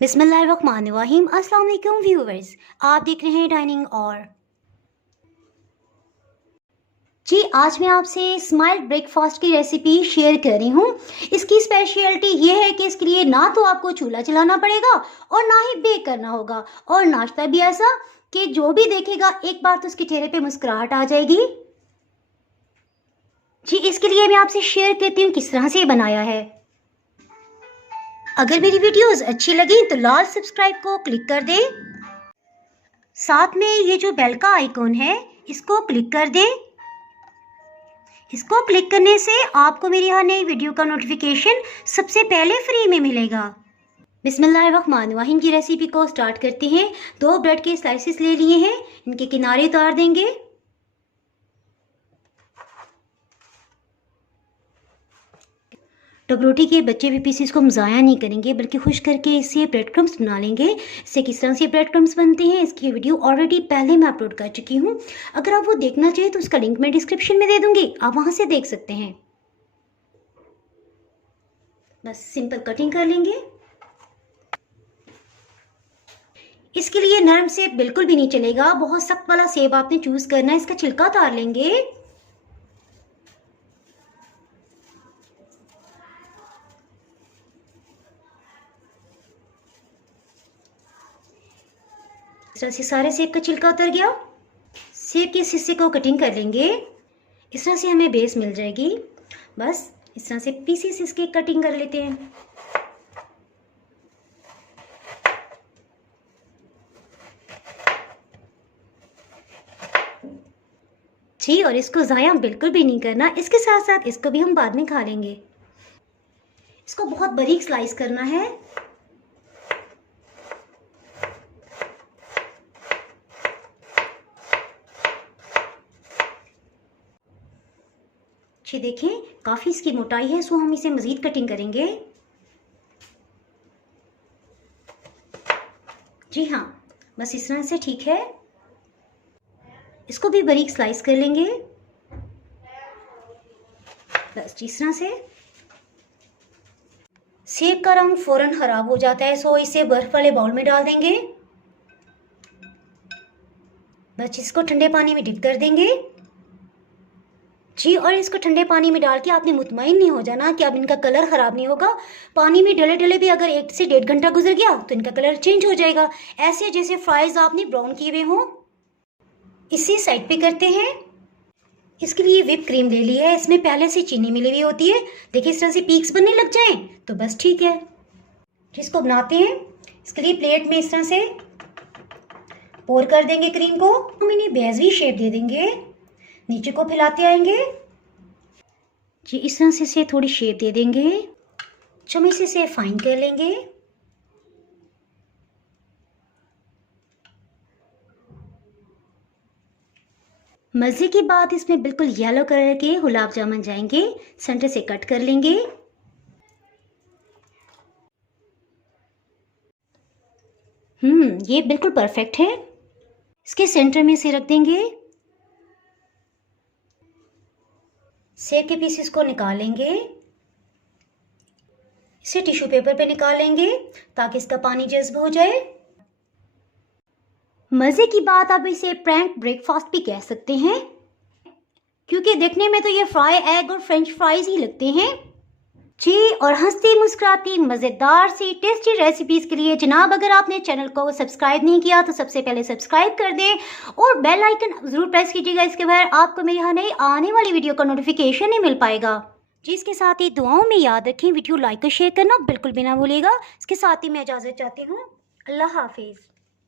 बिस्मिल्लाहिर्रहमानिर्रहीम। अस्सलाम वालेकुम व्यूवर्स, आप देख रहे हैं डाइनिंग और जी आज मैं आपसे स्माइल ब्रेकफास्ट की रेसिपी शेयर कर रही हूँ। इसकी स्पेशलिटी ये है कि इसके लिए ना तो आपको चूल्हा चलाना पड़ेगा और ना ही बेक करना होगा, और नाश्ता भी ऐसा कि जो भी देखेगा एक बार तो उसके चेहरे पे मुस्कुराहट आ जाएगी। जी इसके लिए मैं आपसे शेयर करती हूँ किस तरह से ये बनाया है। अगर मेरी वीडियोस अच्छी लगी तो लाल सब्सक्राइब को क्लिक कर दें, साथ में ये जो बेल का आइकॉन है इसको क्लिक कर दें। इसको क्लिक करने से आपको मेरी हर नई वीडियो का नोटिफिकेशन सबसे पहले फ्री में मिलेगा। बिस्मिल्लाहिर्रहमानिर्रहीम की रेसिपी को स्टार्ट करते हैं। 2 ब्रेड के स्लाइसेस ले लिए हैं, इनके किनारे उतार देंगे। टबरोटी के बचे हुए पीसेस को हम ज़ाया नहीं करेंगे बल्कि खुश करके इससे ब्रेड क्रम्स बना लेंगे। इससे किस तरह से ब्रेड क्रम्स बनते हैं इसकी वीडियो ऑलरेडी पहले मैं अपलोड कर चुकी हूँ। अगर आप वो देखना चाहें तो उसका लिंक मैं डिस्क्रिप्शन में दे दूँगी, आप वहाँ से देख सकते हैं। बस सिंपल कटिंग कर लेंगे। इसके लिए नरम सेब बिल्कुल भी नहीं चलेगा, बहुत सख्त वाला सेब आपने चूज़ करना है। इसका छिलका उतार लेंगे। इस तरह से सारे सेब का छिलका उतर गया। सेब के इस हिस्से को कटिंग कर लेंगे। इस तरह से हमें बेस मिल जाएगी। बस इस तरह से पीसेस इसके कटिंग कर लेते हैं। जी और इसको ज़ाया बिल्कुल भी नहीं करना, इसके साथ साथ इसको भी हम बाद में खा लेंगे। इसको बहुत बारीक स्लाइस करना है। ये देखें काफ़ी इसकी मोटाई है, सो हम इसे मज़ीद कटिंग करेंगे। जी हाँ, बस इस तरह से ठीक है। इसको भी बारीक स्लाइस कर लेंगे। बस इस तरह से। सेब का रंग फौरन खराब हो जाता है, सो इसे बर्फ वाले बाउल में डाल देंगे। बस इसको ठंडे पानी में डिप कर देंगे। जी और इसको ठंडे पानी में डाल के आपने मुतमईन नहीं हो जाना कि अब इनका कलर ख़राब नहीं होगा। पानी में डले डले भी अगर 1 से 1.5 घंटा गुजर गया तो इनका कलर चेंज हो जाएगा, ऐसे जैसे फ्राइज़ आपने ब्राउन किए हुए हों। इसे साइड पे करते हैं। इसके लिए व्हिप क्रीम ले ली है, इसमें पहले से चीनी मिली हुई होती है। देखिए इस तरह से पीक्स बनने लग जाएं तो बस ठीक है। जिसको बनाते हैं इसके लिए प्लेट में इस तरह से पोर कर देंगे क्रीम को। हम इन्हें बेज़वी शेप दे देंगे, नीचे को फैलाते आएंगे। जी इस तरह से इसे थोड़ी शेप दे देंगे। चम्मच से इसे फाइन कर लेंगे। मज़े की बात इसमें बिल्कुल येलो कलर के गुलाब जामुन जाएंगे। सेंटर से कट कर लेंगे। ये बिल्कुल परफेक्ट है। इसके सेंटर में इसे रख देंगे। सेब के पीसेस को निकाल लेंगे। इसे टिश्यू पेपर पे निकाल लेंगे ताकि इसका पानी जज्ब हो जाए। मज़े की बात आप इसे प्रैंक ब्रेकफास्ट भी कह सकते हैं, क्योंकि देखने में तो ये फ्राई एग और फ्रेंच फ्राइज ही लगते हैं। जी और हंसती मुस्कुराती मज़ेदार सी टेस्टी रेसिपीज़ के लिए जनाब अगर आपने चैनल को सब्सक्राइब नहीं किया तो सबसे पहले सब्सक्राइब कर दें और बेल आइकन ज़रूर प्रेस कीजिएगा। इसके बगैर आपको मेरी हर नई आने वाली वीडियो का नोटिफिकेशन नहीं मिल पाएगा। जी इसके साथ ही दुआओं में याद रखें, वीडियो लाइक और शेयर करना बिल्कुल भी ना भूलिएगा। इसके साथ ही मैं इजाज़त चाहती हूँ। अल्लाह हाफिज़।